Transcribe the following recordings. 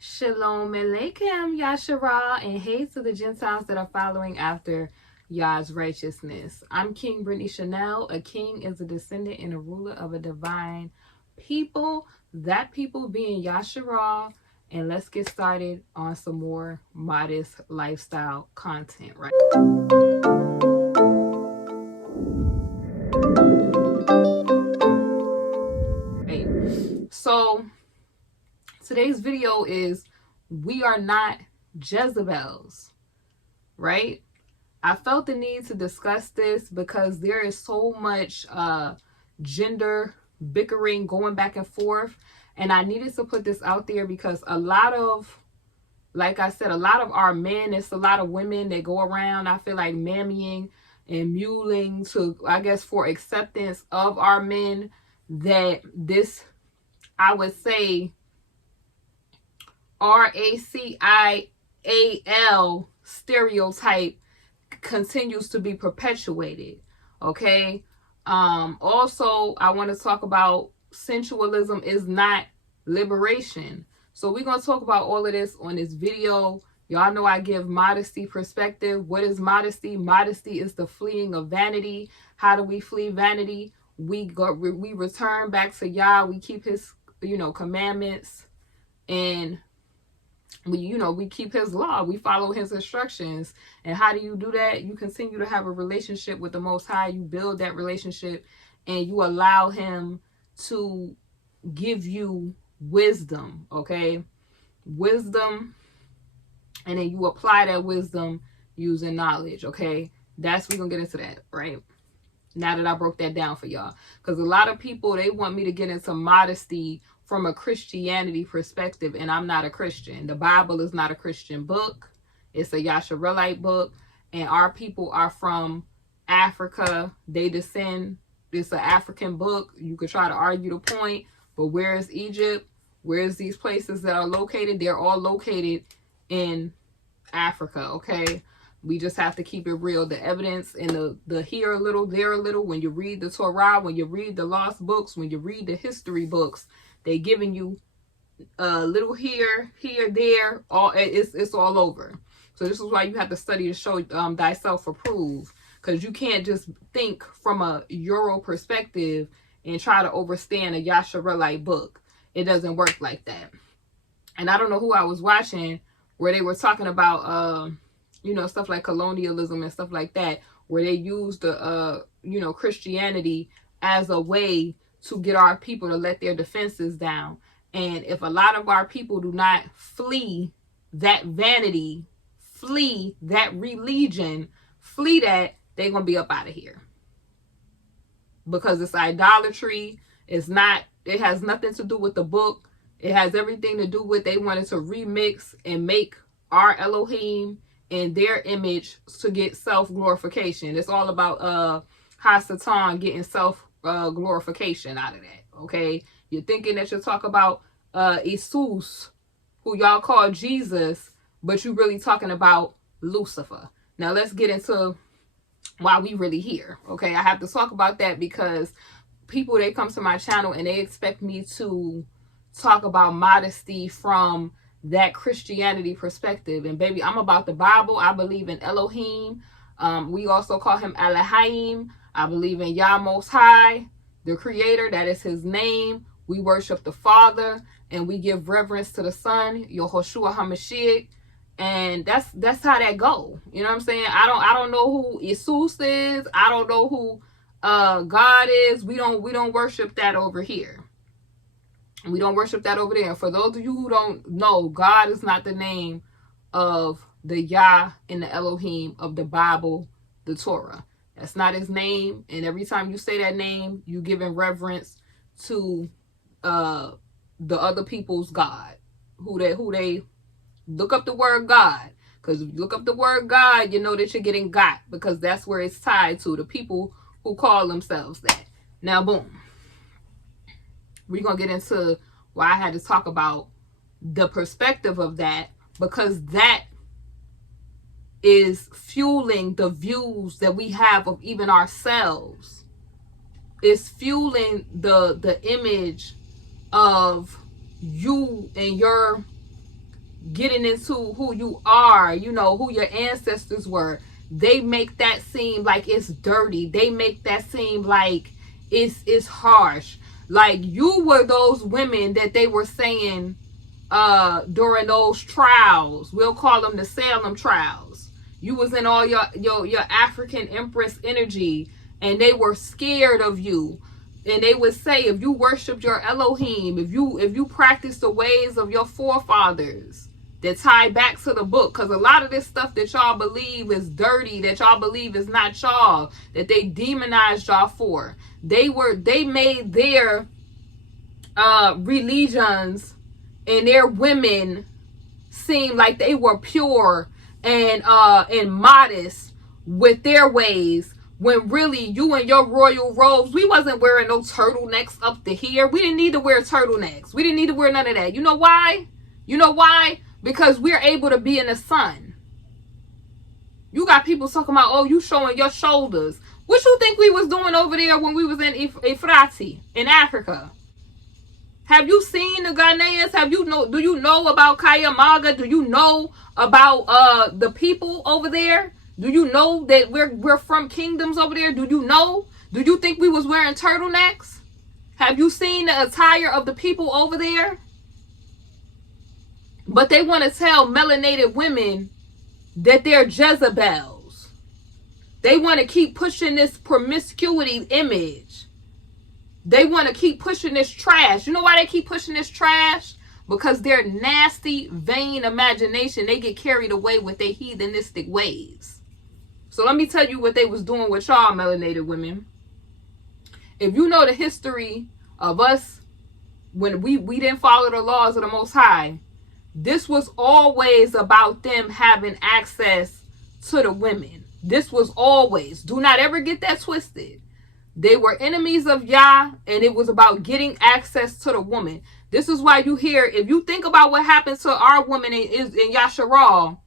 Shalom Aleichem, Yasharah, and hey to the Gentiles that are following after Yah's righteousness. I'm King Brittany Chanel. A king is a descendant and a ruler of a divine people. That people being Yasharah. And let's get started on some more modest lifestyle content, right? So today's video is we are not Jezebels, right? I felt the need to discuss this because there is so much gender bickering going back and forth, and I needed to put this out there because a lot of, like I said, a lot of our men, it's a lot of women that go around, I feel like, mammying and muling to, I guess, for acceptance of our men, that this, I would say, racial stereotype continues to be perpetuated. Okay. Also, I want to talk about sensualism is not liberation. So we're going to talk about all of this on this video. Y'all know I give modesty perspective. What is modesty? Modesty is the fleeing of vanity. How do we flee vanity? We return back to Yah. We keep his, commandments, and we keep his law. We follow his instructions. And how do you do that? You continue to have a relationship with the Most High. You build that relationship and you allow him to give you wisdom, okay? Wisdom. And then you apply that wisdom using knowledge, okay? We're going to get into that, right? Now that I broke that down for y'all. Because a lot of people, they want me to get into modesty from a Christianity perspective, and I'm not a Christian. The Bible is not a Christian book. It's a Yasharelite book, and our people are from Africa. They descend. It's an African book. You could try to argue the point, but where is Egypt? Where's these places that are located? They're all located in Africa, okay? We just have to keep it real. The evidence and the here a little, there a little. When you read the Torah, when you read the lost books, when you read the history books, they giving you a little here, there. All it's all over. So this is why you have to study to show thyself approved, because you can't just think from a Euro perspective and try to overstand a Yasharelite book. It doesn't work like that. And I don't know who I was watching where they were talking about stuff like colonialism and stuff like that, where they used the Christianity as a way to get our people to let their defenses down. And if a lot of our people do not flee that vanity, flee that religion, flee that, they're going to be up out of here. Because it's idolatry. It has nothing to do with the book. It has everything to do with, they wanted to remix and make our Elohim in their image to get self-glorification. It's all about Hasatan getting self-glorification out of that, okay? You're thinking that you'll talk about Jesus, who y'all call Jesus, but you're really talking about Lucifer. Now let's get into why we really here, okay? I have to talk about that because people, they come to my channel and they expect me to talk about modesty from that Christianity perspective. And baby, I'm about the Bible. I believe in Elohim. We also call him Elohim. I believe in Yah Most High, the Creator. That is his name. We worship the Father and we give reverence to the Son, Yehoshua HaMashiach. And that's how that go. You know what I'm saying? I don't know who Jesus is. I don't know who God is. We don't worship that over here. We don't worship that over there. For those of you who don't know, God is not the name of the Yah and the Elohim of the Bible, the Torah. That's not his name. And every time you say that name, you giving reverence to the other people's God. Who they look up the word God. Because if you look up the word God, you know that you're getting got. Because that's where it's tied to. The people who call themselves that. Now, boom. We're going to get into why I had to talk about the perspective of that, because that is fueling the views that we have of even ourselves. It's fueling the image of you and your getting into who you are, you know, who your ancestors were, they make that seem like it's dirty. They make that seem like it's harsh. Like, you were those women that they were saying during those trials. We'll call them the Salem trials. You was in all your African empress energy, and they were scared of you. And they would say, if you worship your Elohim, if you practice the ways of your forefathers that tie back to the book, because a lot of this stuff that y'all believe is dirty, that y'all believe is not y'all, that they demonized y'all for, they made their religions and their women seem like they were pure and modest with their ways, when really you and your royal robes, we wasn't wearing no turtlenecks up to here. We didn't need to wear turtlenecks. We didn't need to wear none of that. You know why? You know why? Because we're able to be in the sun. You got people talking about, oh, you showing your shoulders. What you think we was doing over there when we was in Efrati in Africa? Have you seen the Ghanaians? Do you know about Kayamaga? Do you know about the people over there? Do you know that we're from kingdoms over there? Do you know? Do you think we was wearing turtlenecks? Have you seen the attire of the people over there? But they want to tell melanated women that they're Jezebels. They want to keep pushing this promiscuity image. They want to keep pushing this trash. You know why they keep pushing this trash? Because their nasty, vain imagination, they get carried away with their heathenistic ways. So let me tell you what they was doing with y'all melanated women. If you know the history of us, when we didn't follow the laws of the Most High, this was always about them having access to the women. This was always. Do not ever get that twisted. They were enemies of Yah, and it was about getting access to the woman. This is why you hear, if you think about what happened to our woman in Yasharal,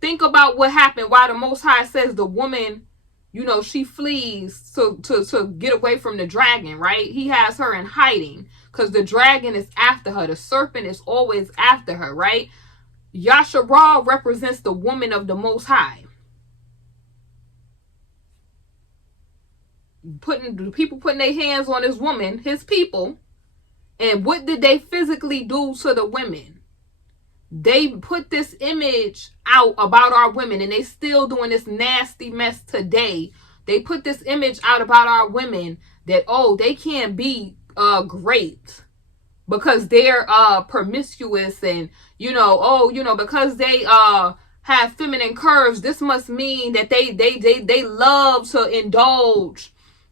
think about what happened, why the Most High says the woman, you know, she flees to get away from the dragon, right? He has her in hiding because the dragon is after her. The serpent is always after her, right? Yasharal represents the woman of the Most High. People putting their hands on this woman, his people. And what did they physically do to the women? They put this image out about our women, and they still doing this nasty mess today. They put this image out about our women that, oh, they can't be great because they're promiscuous, and because they have feminine curves, this must mean that they love to indulge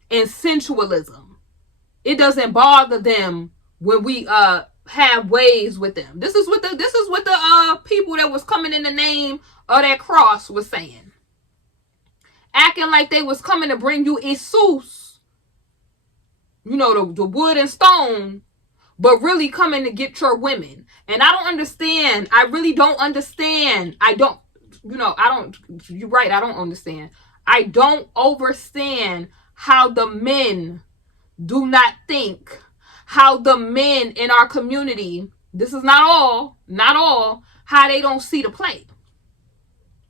in sensualism. It doesn't bother them when we have ways with them. This is what the people that was coming in the name of that cross was saying. Acting like they was coming to bring you Isus, the wood and stone, but really coming to get your women. And I don't understand. I really don't understand. You're right, I don't understand. I don't understand how the men do not think, how the men in our community, this is not all, how they don't see the play.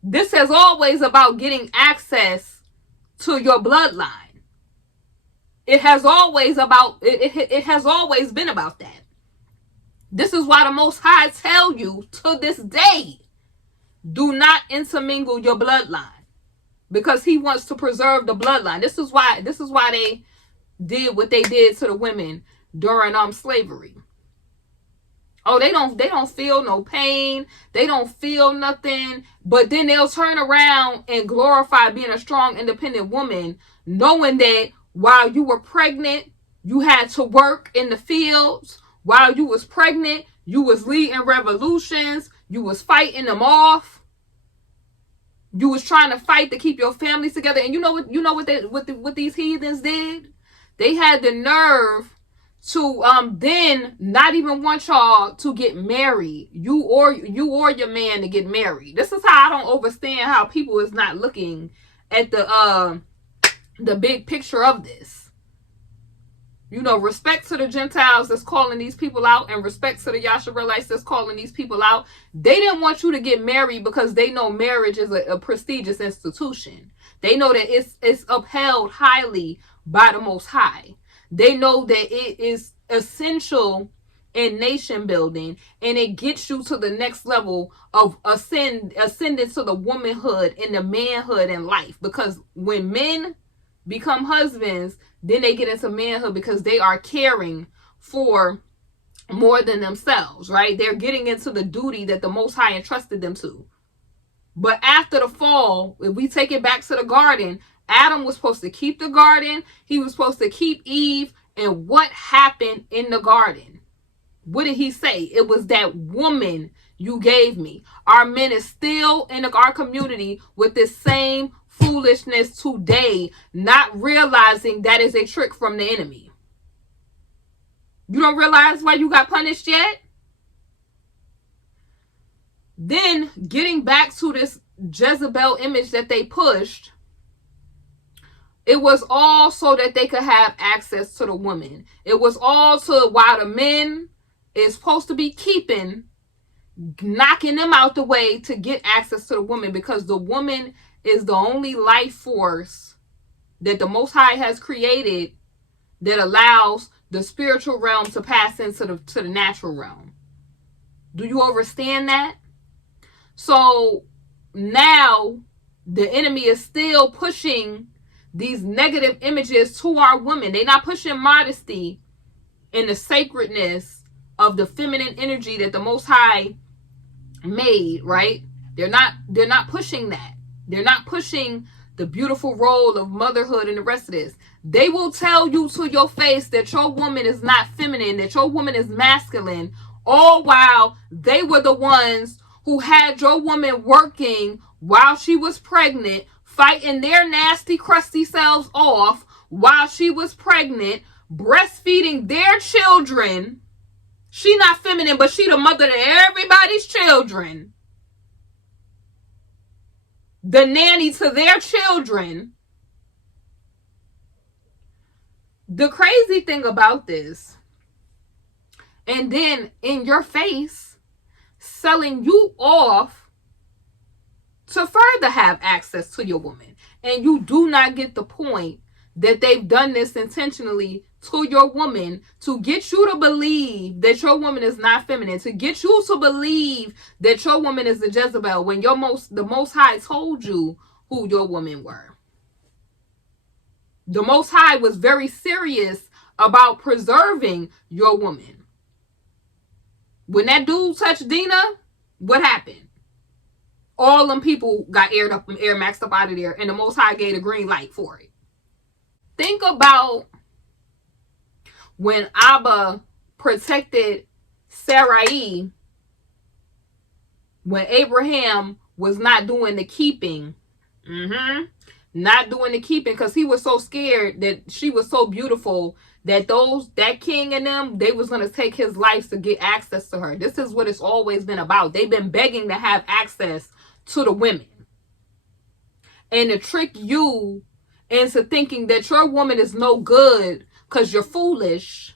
This has always about getting access to your bloodline. It has always been about that. This is why the Most High tell you to this day, do not intermingle your bloodline, because he wants to preserve the bloodline. This is why they did what they did to the women during slavery. Oh, they don't feel no pain. They don't feel nothing. But then they'll turn around and glorify being a strong, independent woman, knowing that while you were pregnant, you had to work in the fields. While you was pregnant, you was leading revolutions. You was fighting them off. You was trying to fight to keep your families together. And you know what these heathens did? They had the nerve to then not even want y'all to get married. You or your man to get married. This is how I don't understand how people is not looking at the big picture of this. Respect to the Gentiles that's calling these people out, and respect to the Yasharelites that's calling these people out. They didn't want you to get married because they know marriage is a prestigious institution. They know that it's upheld highly by the Most High. They know that it is essential in nation building, and it gets you to the next level of ascending to the womanhood and the manhood in life. Because when men become husbands, then they get into manhood because they are caring for more than themselves, right? They're getting into the duty that the Most High entrusted them to. But after the fall, if we take it back to the garden, Adam was supposed to keep the garden. He was supposed to keep Eve. And what happened in the garden? What did he say? It was that woman you gave me. Our men is still in our community with this same foolishness today, not realizing that is a trick from the enemy. You don't realize why you got punished yet? Then getting back to this Jezebel image that they pushed, it was all so that they could have access to the woman. It was all to while the men is supposed to be knocking them out the way to get access to the woman, because the woman is the only life force that the Most High has created that allows the spiritual realm to pass into the natural realm. Do you understand that? So now the enemy is still pushing these negative images to our women. They're not pushing modesty and the sacredness of the feminine energy that the Most High made, right? They're not pushing that. They're not pushing the beautiful role of motherhood and the rest of this. They will tell you to your face that your woman is not feminine, that your woman is masculine, all while they were the ones who had your woman working while she was pregnant, fighting their nasty, crusty selves off while she was pregnant, breastfeeding their children. She not feminine, but she the mother to everybody's children. The nanny to their children. The crazy thing about this, and then in your face, selling you off to further have access to your woman. And you do not get the point that they've done this intentionally to your woman to get you to believe that your woman is not feminine, to get you to believe that your woman is a Jezebel, when the Most High told you who your women were. The Most High was very serious about preserving your woman. When that dude touched Dina, what happened? All them people got air maxed up out of there, and the Most High gave a green light for it. Think about when Abba protected Sarai, when Abraham was not doing the keeping. Not doing the keeping because he was so scared that she was so beautiful that that king and them, they was going to take his life to get access to her. This is what it's always been about. They've been begging to have access to the women. And to trick you into thinking that your woman is no good because you're foolish.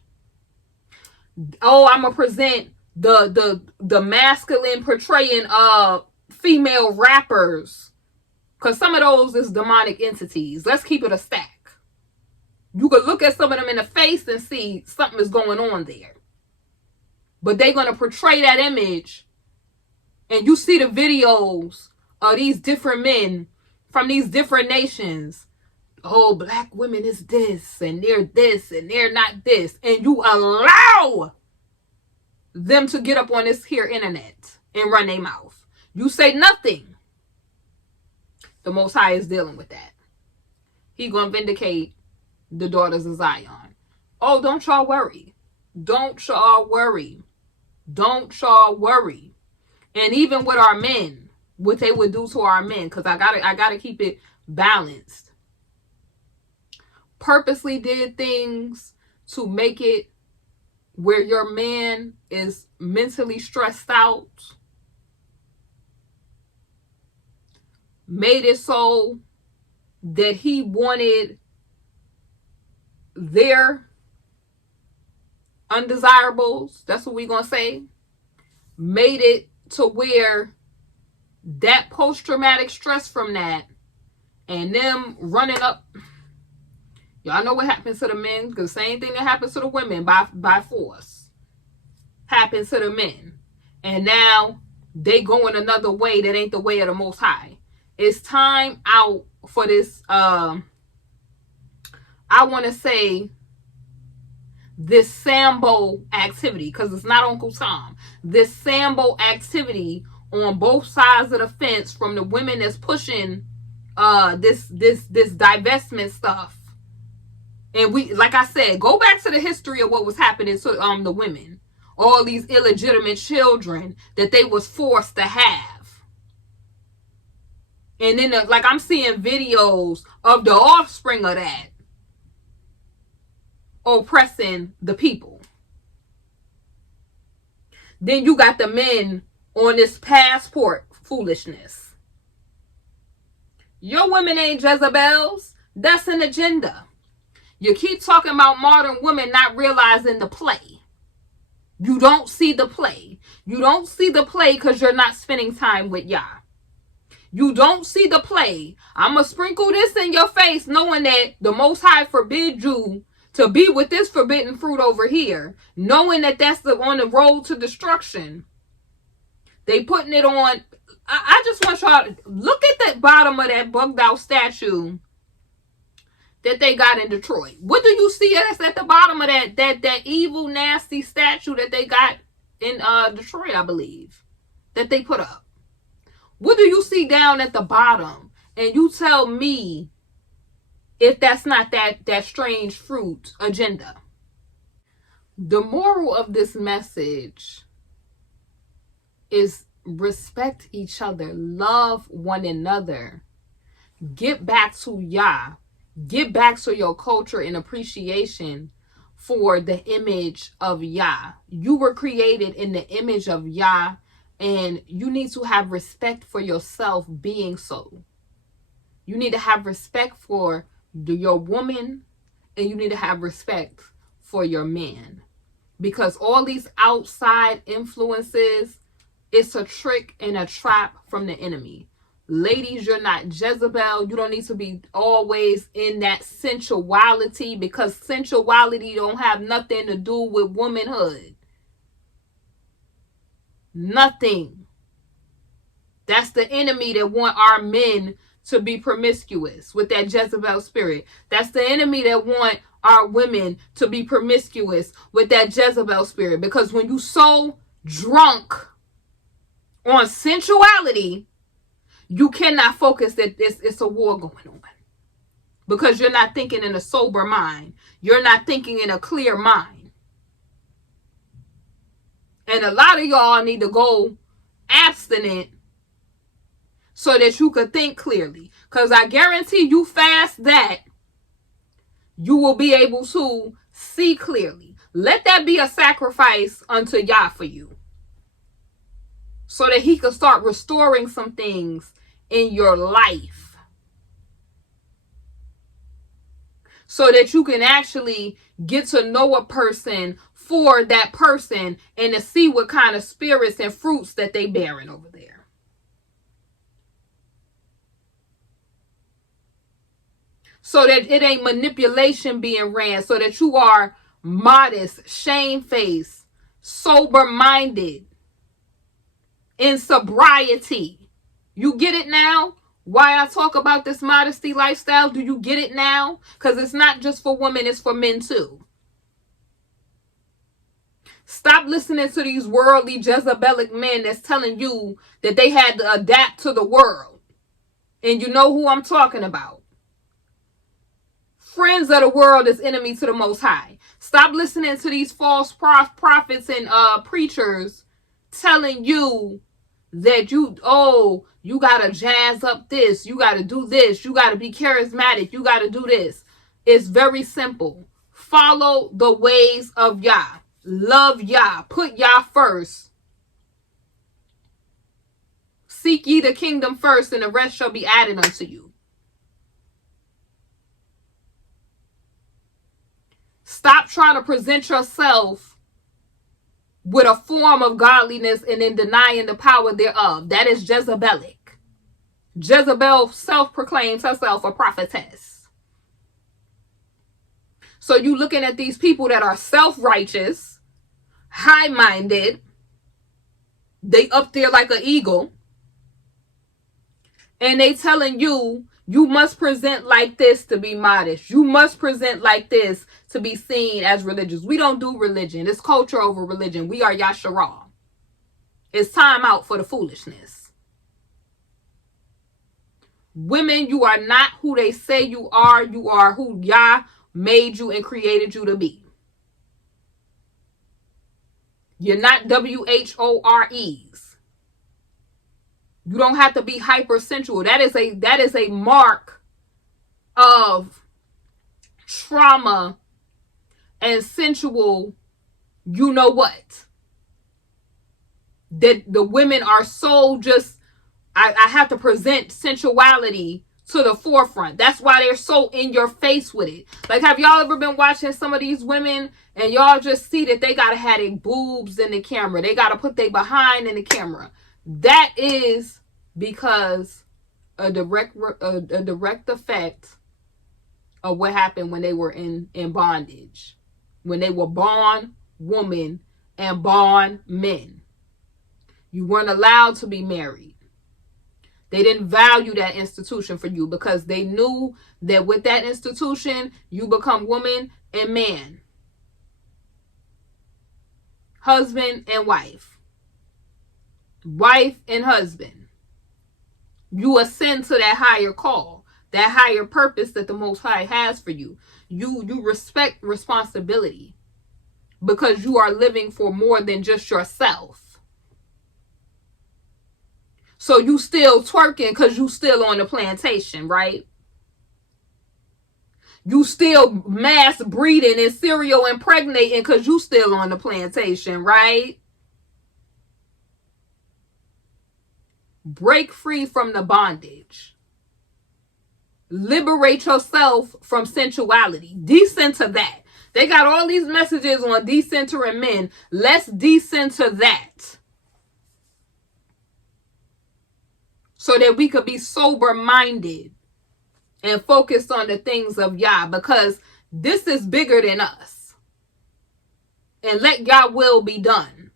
Oh, I'm going to present the masculine portraying female rappers, because some of those is demonic entities. Let's keep it a stack. You could look at some of them in the face and see something is going on there. But they're going to portray that image. And you see the videos of these different men from these different nations. Oh, black women is this, and they're not this. And you allow them to get up on this here internet and run their mouth. You say nothing. The Most High is dealing with that. He gonna vindicate the daughters of Zion. Oh, don't y'all worry. Don't y'all worry. Don't y'all worry. And even with our men, what they would do to our men, because I gotta keep it balanced. Purposely did things to make it where your man is mentally stressed out. Made it so that he wanted their undesirables, that's what we're going to say, made it to where that post-traumatic stress from that and them running up, y'all know what happens to the men, because the same thing that happens to the women by force happens to the men. And now they going another way that ain't the way of the Most High. It's time out for this, I want to say, this Sambo activity, because it's not Uncle Tom. This Sambo activity on both sides of the fence from the women that's pushing this divestment stuff. And we, like I said, go back to the history of what was happening to the women. All these illegitimate children that they was forced to have. And then, like, I'm seeing videos of the offspring of that oppressing the people. Then you got the men on this passport foolishness. Your women ain't Jezebels. That's an agenda. You keep talking about modern women not realizing the play. You don't see the play. You don't see the play because you're not spending time with Yah. You don't see the play. I'm going to sprinkle this in your face knowing that the Most High forbid you to be with this forbidden fruit over here. Knowing that that's on the road to destruction. They putting it on. I just want y'all to look at the bottom of that bugged out statue that they got in Detroit. What do you see that's at the bottom of that evil, nasty statue that they got in Detroit, I believe, that they put up? What do you see down at the bottom? And you tell me if that's not that strange fruit agenda. The moral of this message is respect each other, love one another, get back to Yah. Get back to your culture and appreciation for the image of Yah. You were created in the image of Yah, and you need to have respect for yourself being so. You need to have respect for your woman, and you need to have respect for your man. Because all these outside influences, it's a trick and a trap from the enemy. Ladies, you're not Jezebel. You don't need to be always in that sensuality, because sensuality don't have nothing to do with womanhood. Nothing. That's the enemy that want our men to be promiscuous with that Jezebel spirit. That's the enemy that want our women to be promiscuous with that Jezebel spirit. Because when you so drunk on sensuality, you cannot focus that it's a war going on. Because you're not thinking in a sober mind. You're not thinking in a clear mind. And a lot of y'all need to go abstinent so that you could think clearly. Because I guarantee you fast that, you will be able to see clearly. Let that be a sacrifice unto Yah for you. So that he could start restoring some things in your life. So that you can actually get to know a person for that person and to see what kind of spirits and fruits that they bearing over there. So that it ain't manipulation being ran. So that you are modest, shamefaced, sober-minded, in sobriety. You get it now? Why I talk about this modesty lifestyle? Do you get it now? Because it's not just for women, it's for men too. Stop listening to these worldly Jezebelic men that's telling you that they had to adapt to the world. And you know who I'm talking about. Friends of the world is enemy to the Most High. Stop listening to these false prophets and preachers telling you that you gotta jazz up this, you gotta do this, you gotta be charismatic, you gotta do this. It's very simple. Follow the ways of Yah. Love Yah. Put Yah first. Seek ye the kingdom first, and the rest shall be added unto you. Stop trying to present yourself with a form of godliness and in denying the power thereof. That is Jezebelic. Jezebel self-proclaims herself a prophetess. So you looking at these people that are self-righteous, high-minded, they up there like an eagle, and they telling you, you must present like this to be modest. You must present like this to be seen as religious. We don't do religion. It's culture over religion. We are Yasharah. It's time out for the foolishness. Women, you are not who they say you are. You are who Yah made you and created you to be. You're not WHOREs. You don't have to be hypersensual. That is a mark of trauma and sensual, you know what? That the women are so just, I have to present sensuality to the forefront. That's why they're so in your face with it. Like, have y'all ever been watching some of these women and y'all just see that they gotta have their boobs in the camera? They gotta put their behind in the camera. That is because a direct effect of what happened when they were in bondage. When they were born women and born men. You weren't allowed to be married. They didn't value that institution for you because they knew that with that institution, you become woman and man. Husband and wife. Wife and husband. You ascend to that higher call, that higher purpose that the Most High has for you. You respect responsibility because you are living for more than just yourself. So you still twerking because you still on the plantation, right? You still mass breeding and serial impregnating because you still on the plantation, right? Break free from the bondage. Liberate yourself from sensuality. Decenter that. They got all these messages on decentering men. Let's decenter that. So that we could be sober-minded and focused on the things of Yah. Because this is bigger than us. And let Yah will be done.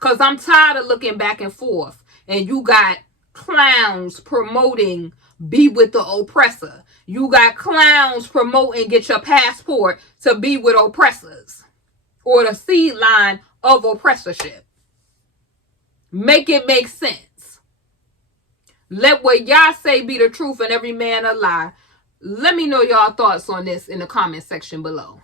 Because I'm tired of looking back and forth. And you got clowns promoting be with the oppressor. You got clowns promoting get your passport to be with oppressors. Or the seed line of oppressorship. Make it make sense. Let what y'all say be the truth and every man a lie. Let me know y'all thoughts on this in the comment section below.